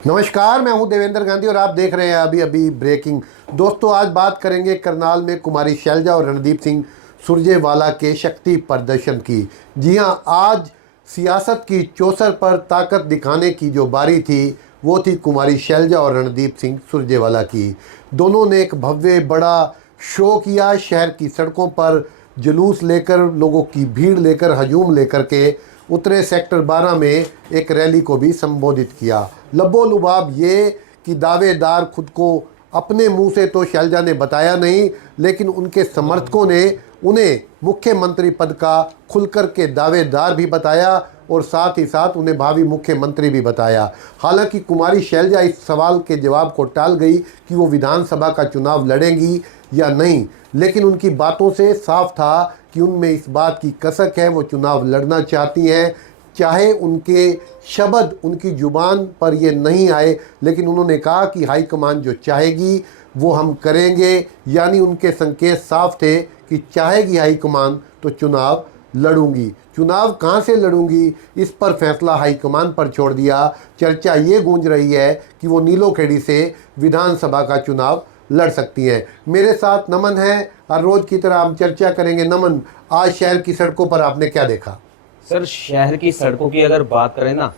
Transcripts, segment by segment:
नमस्कार, मैं हूं देवेंद्र गांधी और आप देख रहे हैं अभी अभी ब्रेकिंग। दोस्तों, आज बात करेंगे करनाल में कुमारी शैलजा और रणदीप सिंह सुरजेवाला के शक्ति प्रदर्शन की। जी हां, आज सियासत की चौसर पर ताकत दिखाने की जो बारी थी वो थी कुमारी शैलजा और रणदीप सिंह सुरजेवाला की। दोनों ने एक भव्य बड़ा शो किया, शहर की सड़कों पर जुलूस लेकर, लोगों की भीड़ लेकर, हजूम लेकर के उतरे। सेक्टर 12 में एक रैली को भी संबोधित किया। लबोलुबाब ये कि दावेदार खुद को अपने मुंह से तो शैलजा ने बताया नहीं, लेकिन उनके समर्थकों ने उन्हें मुख्यमंत्री पद का खुलकर के दावेदार भी बताया और साथ ही साथ उन्हें भावी मुख्यमंत्री भी बताया। हालांकि कुमारी शैलजा इस सवाल के जवाब को टाल गई कि वो विधानसभा का चुनाव लड़ेंगी या नहीं, लेकिन उनकी बातों से साफ था कि उनमें इस बात की कसक है, वो चुनाव लड़ना चाहती हैं। चाहे उनके शब्द, उनकी ज़ुबान पर ये नहीं आए, लेकिन उन्होंने कहा कि हाईकमान जो चाहेगी वो हम करेंगे। यानी उनके संकेत साफ थे कि चाहेगी हाईकमान तो चुनाव लड़ूंगी। चुनाव कहाँ से लड़ूंगी, इस पर फैसला हाईकमान पर छोड़ दिया। चर्चा ये गूंज रही है कि वो नीलोखेड़ी से विधानसभा का चुनाव लड़ सकती हैं। मेरे साथ नमन है, हर रोज़ की तरह हम चर्चा करेंगे। नमन, आज शहर की सड़कों पर आपने क्या देखा? सर, शहर की सड़कों की अगर बात करें ना,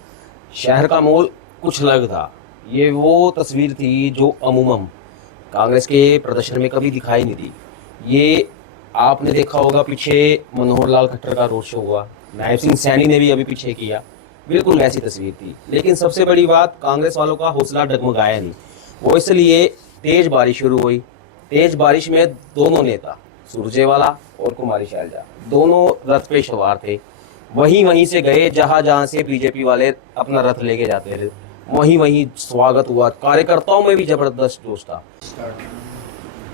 शहर का माहौल कुछ अलग था। ये वो तस्वीर थी जो अमूमन कांग्रेस के प्रदर्शन में कभी दिखाई नहीं दी। ये आपने देखा होगा, पीछे मनोहर लाल खट्टर का रोड शो हुआ, नायब सिंह सैनी ने भी अभी पीछे किया, बिल्कुल वैसी तस्वीर थी। लेकिन सबसे बड़ी बात, कांग्रेस वालों का हौसला डगमगाया नहीं। वो इसलिए तेज बारिश शुरू हुई। तेज बारिश में दोनों नेता सुरजेवाला और कुमारी शैलजा दोनों रथ पे सवार थे। वहीं वहीं से गए जहां से बीजेपी वाले अपना रथ लेके जाते थे, वहीं वहीं स्वागत हुआ। कार्यकर्ताओं में भी जबरदस्त जोश था,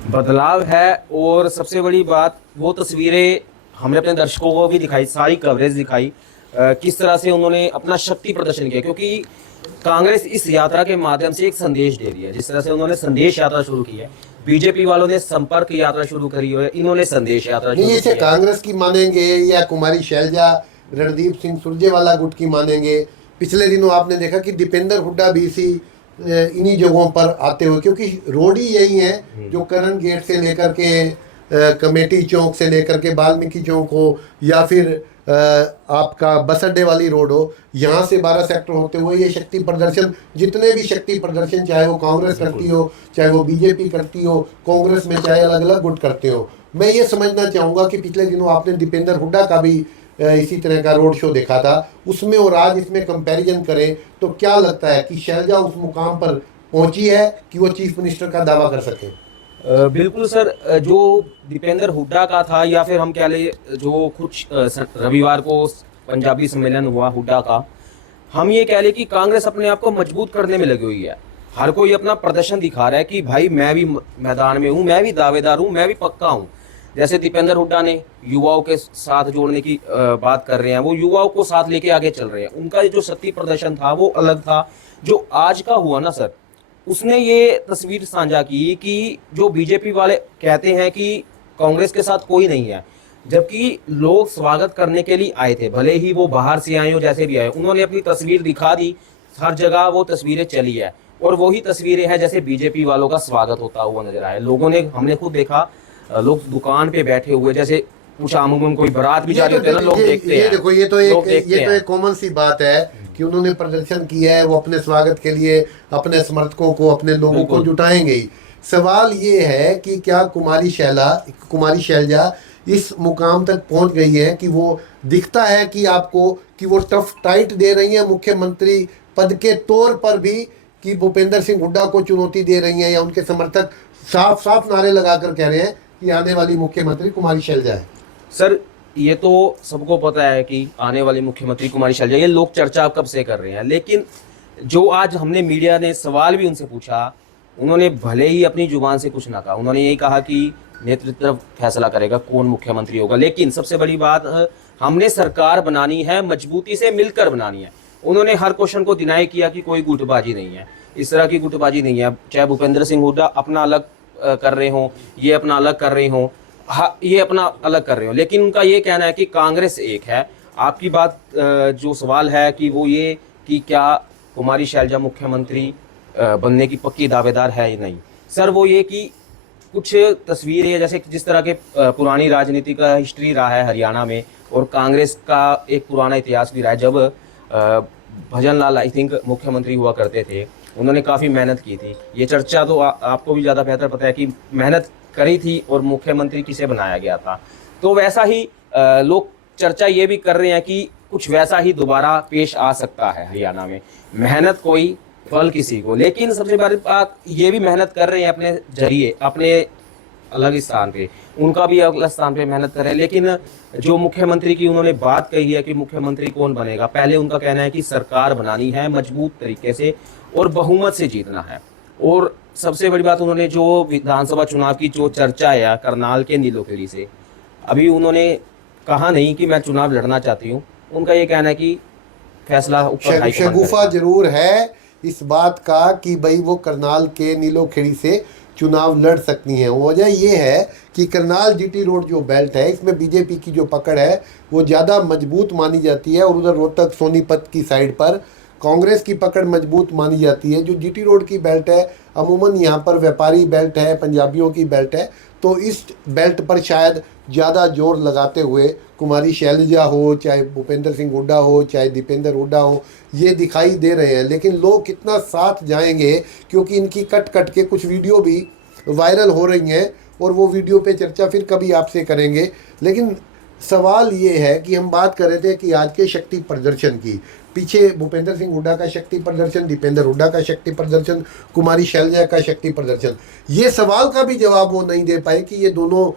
बदलाव है। और सबसे बड़ी बात, वो तस्वीरें हमने अपने दर्शकों को भी दिखाई, सारी कवरेज दिखाई, किस तरह से उन्होंने अपना शक्ति प्रदर्शन किया। क्योंकि कांग्रेस इस यात्रा के माध्यम से एक संदेश दे रही है। जिस तरह से उन्होंने संदेश यात्रा शुरू की है, बीजेपी वालों ने संपर्क यात्रा शुरू करी है, इन्होंने संदेश यात्रा शुरू की है। इसे कांग्रेस की मानेंगे या कुमारी शैलजा रणदीप सिंह सुरजेवाला गुट की मानेंगे? पिछले दिनों आपने देखा कि दीपेंद्र हुड्डा भी इसी इन्हीं जगहों पर आते हुए, क्योंकि रोड ही यही है जो करण गेट से लेकर के कमेटी चौक से लेकर के वाल्मीकि चौक हो या फिर आपका बस अड्डे वाली रोड हो, यहाँ से 12 सेक्टर होते हुए ये शक्ति प्रदर्शन, जितने भी शक्ति प्रदर्शन, चाहे वो कांग्रेस करती हो, चाहे वो बीजेपी करती हो, कांग्रेस में चाहे अलग अलग गुट करते हो। मैं ये समझना चाहूँगा कि पिछले दिनों आपने दीपेंद्र हुड्डा का भी इसी तरह का रोड शो देखा था, उसमें और आज इसमें कंपैरिजन करें तो क्या लगता है कि शैलजा उस मुकाम पर पहुंची है कि वो चीफ मिनिस्टर का दावा कर सके? बिल्कुल सर, जो दीपेंद्र हुड्डा का था, या फिर हम कह ले जो कुछ रविवार को पंजाबी सम्मेलन हुआ हुड्डा का, हम ये कह ले कि कांग्रेस अपने आप को मजबूत करने में लगी हुई है। हर कोई अपना प्रदर्शन दिखा रहा है कि भाई मैं भी मैदान में हूँ, मैं भी दावेदार हूँ, मैं भी पक्का हूँ। जैसे दीपेंद्र हुड्डा ने युवाओं के साथ जोड़ने की बात कर रहे हैं, वो युवाओं को साथ लेके आगे चल रहे हैं। उनका जो शक्ति प्रदर्शन था वो अलग था। जो आज का हुआ ना सर, उसने ये तस्वीर साझा की कि जो बीजेपी वाले कहते हैं कि कांग्रेस के साथ कोई नहीं है, जबकि लोग स्वागत करने के लिए आए थे, भले ही वो बाहर से आए हो, जैसे भी आए, उन्होंने अपनी तस्वीर दिखा दी। हर जगह वो तस्वीरें चली है और वही तस्वीरें हैं जैसे बीजेपी वालों का स्वागत होता हुआ नजर आया। लोगों ने, हमने खुद देखा, लोग दुकान पे बैठे हुए, जैसे कुछ अमूमन कोई बारात भी जा रही होती है ना, लोग देखते हैं। देखो, ये तो एक कॉमन सी बात है कि उन्होंने प्रदर्शन किया है, वो अपने स्वागत के लिए अपने समर्थकों को, अपने लोगों को जुटाएंगे ही। सवाल ये है कि क्या कुमारी शैलजा इस मुकाम तक पहुंच गई है कि वो दिखता है कि आपको कि वो टफ टाइट दे रही है मुख्यमंत्री पद के तौर पर भी, कि भूपेंद्र सिंह हुड्डा को चुनौती दे रही है, या उनके समर्थक साफ साफ नारे लगाकर कह रहे हैं कि आने वाली मुख्यमंत्री कुमारी शैलजा है? सर, ये तो सबको पता है कि आने वाली मुख्यमंत्री कुमारी शैलजा, ये लोग चर्चा कब से कर रहे हैं। लेकिन जो आज हमने, मीडिया ने सवाल भी उनसे पूछा, उन्होंने भले ही अपनी जुबान से कुछ ना कहा, उन्होंने यही कहा कि नेतृत्व फैसला करेगा कौन मुख्यमंत्री होगा। लेकिन सबसे बड़ी बात, हमने सरकार बनानी है, मजबूती से मिलकर बनानी है। उन्होंने हर क्वेश्चन को डिनाई किया कि कोई गुटबाजी नहीं है, इस तरह की गुटबाजी नहीं है। चाहे भूपेंद्र सिंह हुड्डा अपना अलग कर रहे हों, ये अपना अलग कर रहे हों, ये अपना अलग कर रहे हो, लेकिन उनका ये कहना है कि कांग्रेस एक है। आपकी बात, जो सवाल है कि वो ये कि क्या कुमारी शैलजा मुख्यमंत्री बनने की पक्की दावेदार है ही नहीं। सर वो ये कि कुछ तस्वीरें जैसे जिस तरह के पुरानी राजनीति का हिस्ट्री रहा है हरियाणा में, और कांग्रेस का एक पुराना इतिहास भी रहा है। जब भजन लाल आई थिंक मुख्यमंत्री हुआ करते थे, उन्होंने काफ़ी मेहनत की थी। ये चर्चा तो आपको भी ज़्यादा बेहतर पता है कि मेहनत करी थी और मुख्यमंत्री किसे बनाया गया था। तो वैसा ही लोग चर्चा ये भी कर रहे हैं कि कुछ वैसा ही दोबारा पेश आ सकता है हरियाणा में। मेहनत कोई फल किसी को, लेकिन सबसे बड़ी बात ये भी मेहनत कर रहे हैं अपने जरिए, अपने अलग स्थान पे, उनका भी अलग स्थान पे मेहनत कर रहे हैं। लेकिन जो मुख्यमंत्री की उन्होंने बात कही है कि मुख्यमंत्री कौन बनेगा, पहले उनका कहना है कि सरकार बनानी है मजबूत तरीके से और बहुमत से जीतना है। और सबसे बड़ी बात, उन्होंने जो विधानसभा चुनाव की जो चर्चा है करनाल के नीलोखेड़ी से, अभी उन्होंने कहा नहीं कि मैं चुनाव लड़ना चाहती हूँ। उनका ये कहना है कि फैसला ऊपर हाईकमान शगुफा करेगा। जरूर है इस बात का कि भाई वो करनाल के नीलोखेड़ी से चुनाव लड़ सकती हैं। वजह ये है कि करनाल जीटी रोड जो बेल्ट है, इसमें बीजेपी की जो पकड़ है वो ज़्यादा मजबूत मानी जाती है, और उधर रोहतक सोनीपत की साइड पर कांग्रेस की पकड़ मजबूत मानी जाती है। जो जीटी रोड की बेल्ट है अमूमन यहाँ पर व्यापारी बेल्ट है, पंजाबियों की बेल्ट है, तो इस बेल्ट पर शायद ज़्यादा जोर लगाते हुए कुमारी शैलजा हो, चाहे भूपेंद्र सिंह हुड्डा हो, चाहे दीपेंद्र हुड्डा हो, ये दिखाई दे रहे हैं। लेकिन लोग कितना साथ जाएंगे, क्योंकि इनकी कट कट के कुछ वीडियो भी वायरल हो रही हैं, और वो वीडियो पे चर्चा फिर कभी आपसे करेंगे। लेकिन सवाल ये है कि हम बात कर रहे थे कि आज के शक्ति प्रदर्शन की, पीछे भूपेंद्र सिंह हुड्डा का शक्ति प्रदर्शन, दीपेंद्र हुड्डा का शक्ति प्रदर्शन, कुमारी शैलजा का शक्ति प्रदर्शन, ये सवाल का भी जवाब वो नहीं दे पाए कि ये दोनों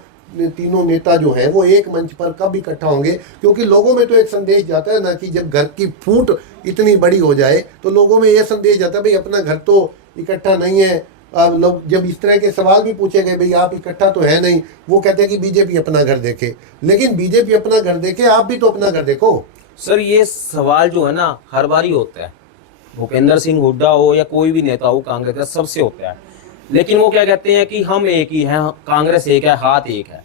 तीनों नेता जो हैं वो एक मंच पर कब इकट्ठा होंगे। क्योंकि लोगों में तो एक संदेश जाता है ना कि जब घर की फूट इतनी बड़ी हो जाए तो लोगों में ये संदेश जाता है भाई अपना घर तो इकट्ठा नहीं है। लोग जब इस तरह के सवाल भी पूछे गए भाई आप इकट्ठा तो है नहीं, वो कहते हैं कि बीजेपी अपना घर देखे। लेकिन बीजेपी अपना घर देखे, आप भी तो अपना घर देखो। सर ये सवाल जो है ना हर बार ही होता है, भूपेंद्र सिंह हुड्डा हो या कोई भी नेता हो कांग्रेस का, सबसे होता है। लेकिन वो क्या कहते हैं कि हम एक ही हैं, कांग्रेस एक है, हाथ एक है।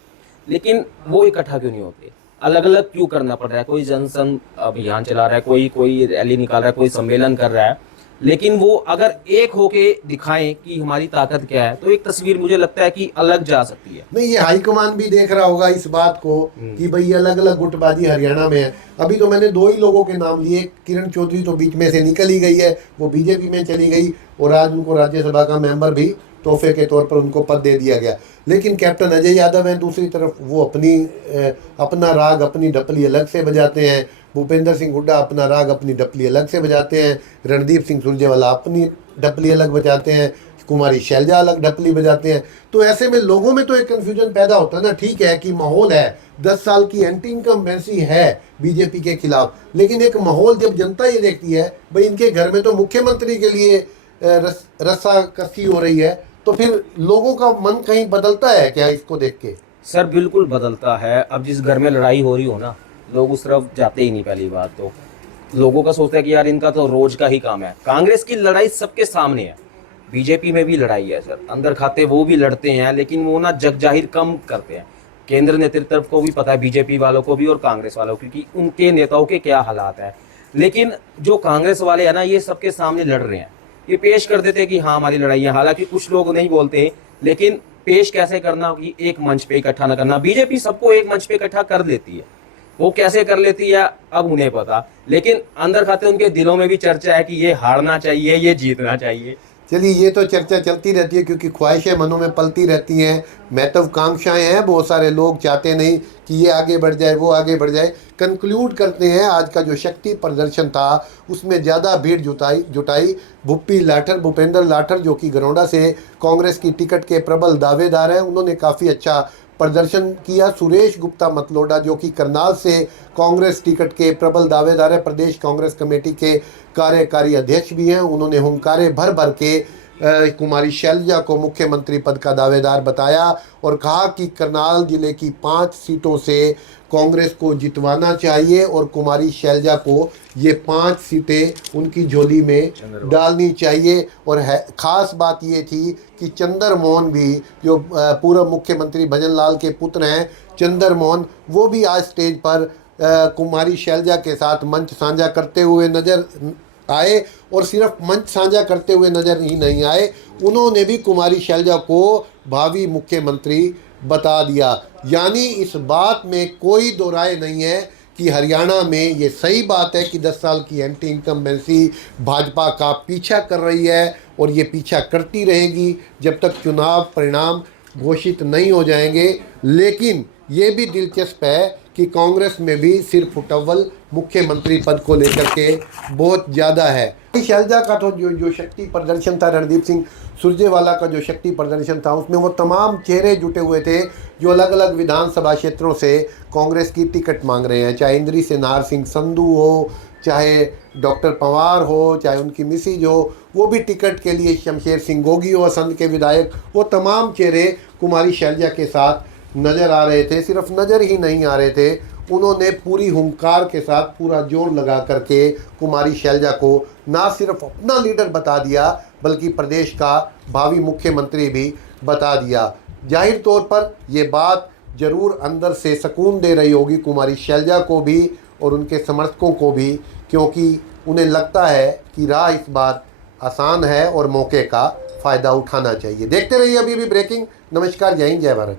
लेकिन वो इकट्ठा क्यों नहीं होते, अलग अलग क्यों करना पड़ रहा है? कोई जनसंघ अभियान चला रहा है, कोई रैली निकाल रहा है, कोई सम्मेलन कर रहा है, लेकिन वो अगर एक होके दिखाएं कि हमारी ताकत क्या है, तो एक तस्वीर मुझे लगता है कि अलग जा सकती है। नहीं, ये हाईकमान भी देख रहा होगा इस बात को कि भाई अलग अलग गुटबाजी हरियाणा में है। अभी तो मैंने दो ही लोगों के नाम लिए, किरण चौधरी तो बीच में से निकल ही गई है, वो बीजेपी में चली गई, और आज उनको राज्यसभा का मेंबर भी तोहफे के तौर पर उनको पद दे दिया गया। लेकिन कैप्टन अजय यादव हैं दूसरी तरफ, वो अपना राग अपनी डपली अलग से बजाते हैं। भूपेंद्र सिंह हुड्डा अपना राग अपनी डपली अलग से बजाते हैं। रणदीप सिंह सुरजेवाला अपनी डपली अलग बजाते हैं। कुमारी शैलजा अलग डपली बजाते हैं। तो ऐसे में लोगों में तो एक कन्फ्यूजन पैदा होता है ना। ठीक है कि माहौल है, 10 साल की एंटी इनकम्बेंसी है बीजेपी के खिलाफ, लेकिन एक माहौल जब जनता ये देखती है भाई इनके घर में तो मुख्यमंत्री के लिए रस्सा कसी हो रही है, तो फिर लोगों का मन कहीं बदलता है क्या इसको देख के? सर बिल्कुल बदलता है। अब जिस घर में लड़ाई हो रही हो ना, लोग उस तरफ जाते ही नहीं। पहली बात तो लोगों का सोचता है कि यार इनका तो रोज का ही काम है। कांग्रेस की लड़ाई सबके सामने है, बीजेपी में भी लड़ाई है सर, अंदर खाते वो भी लड़ते हैं, लेकिन वो ना जग जाहिर कम करते हैं। केंद्र नेतृत्व को भी पता है, बीजेपी वालों को भी और कांग्रेस वालों को, कि उनके नेताओं के क्या हालात है। लेकिन जो कांग्रेस वाले हैं ना, ये सबके सामने लड़ रहे हैं, ये पेश कर देते हैं कि हाँ हमारी लड़ाई है। हालांकि कुछ लोग नहीं बोलते, लेकिन पेश कैसे करना कि एक मंच पे इकट्ठा न करना। बीजेपी सबको एक मंच पे इकट्ठा कर लेती है, वो कैसे कर लेती है अब उन्हें पता, लेकिन अंदर खाते उनके दिलों में भी चर्चा है कि ये हारना चाहिए, ये जीतना चाहिए। चलिए, ये तो चर्चा चलती रहती है क्योंकि ख्वाहिशें मनों में पलती रहती हैं, महत्वाकांक्षाएं हैं। बहुत सारे लोग चाहते नहीं कि ये आगे बढ़ जाए, वो आगे बढ़ जाए। कंक्लूड करते हैं, आज का जो शक्ति प्रदर्शन था उसमें ज़्यादा भीड़ जुटाई भूपेंद्र लाठर जो कि गरौंडा से कांग्रेस की टिकट के प्रबल दावेदार हैं, उन्होंने काफ़ी अच्छा प्रदर्शन किया। सुरेश गुप्ता मतलोडा जो कि करनाल से कांग्रेस टिकट के प्रबल दावेदार है, प्रदेश कांग्रेस कमेटी के कार्यकारी अध्यक्ष भी हैं, उन्होंने हुंकारे भर भर के कुमारी शैलजा को मुख्यमंत्री पद का दावेदार बताया और कहा कि करनाल जिले की 5 सीटों से कांग्रेस को जितवाना चाहिए और कुमारी शैलजा को ये 5 सीटें उनकी झोली में डालनी चाहिए। और ख़ास बात ये थी कि चंद्र मोहन भी, जो पूर्व मुख्यमंत्री भजन लाल के पुत्र हैं चंद्र मोहन, वो भी आज स्टेज पर कुमारी शैलजा के साथ मंच साझा करते हुए नज़र आए और सिर्फ मंच साझा करते हुए नजर ही नहीं आए, उन्होंने भी कुमारी शैलजा को भावी मुख्यमंत्री बता दिया। यानी इस बात में कोई दो राय नहीं है कि हरियाणा में ये सही बात है कि 10 साल की एंटी इनकम्बेंसी भाजपा का पीछा कर रही है और ये पीछा करती रहेगी जब तक चुनाव परिणाम घोषित नहीं हो जाएंगे। लेकिन ये भी दिलचस्प है कि कांग्रेस में भी सिर फुटव्वल मुख्यमंत्री पद को लेकर के बहुत ज़्यादा है। शैलजा का तो जो शक्ति प्रदर्शन था, रणदीप सिंह सुरजेवाला का जो शक्ति प्रदर्शन था, उसमें वो तमाम चेहरे जुटे हुए थे जो अलग अलग विधानसभा क्षेत्रों से कांग्रेस की टिकट मांग रहे हैं, चाहे इंद्री से नाहर सिंह संधू हो, चाहे डॉक्टर पंवार हो, चाहे उनकी मिसिज हो, वो भी टिकट के लिए शमशेर सिंह गोगी हो, असंध के विधायक, वो तमाम चेहरे कुमारी शैलजा के साथ नज़र आ रहे थे। सिर्फ नज़र ही नहीं आ रहे थे, उन्होंने पूरी हुंकार के साथ पूरा जोर लगा करके कुमारी शैलजा को ना सिर्फ अपना लीडर बता दिया बल्कि प्रदेश का भावी मुख्यमंत्री भी बता दिया। जाहिर तौर पर ये बात ज़रूर अंदर से सुकून दे रही होगी कुमारी शैलजा को भी और उनके समर्थकों को भी, क्योंकि उन्हें लगता है कि राह इस बार आसान है और मौके का फ़ायदा उठाना चाहिए। देखते रहिए अभी भी ब्रेकिंग। नमस्कार, जय हिंद, जय भारत।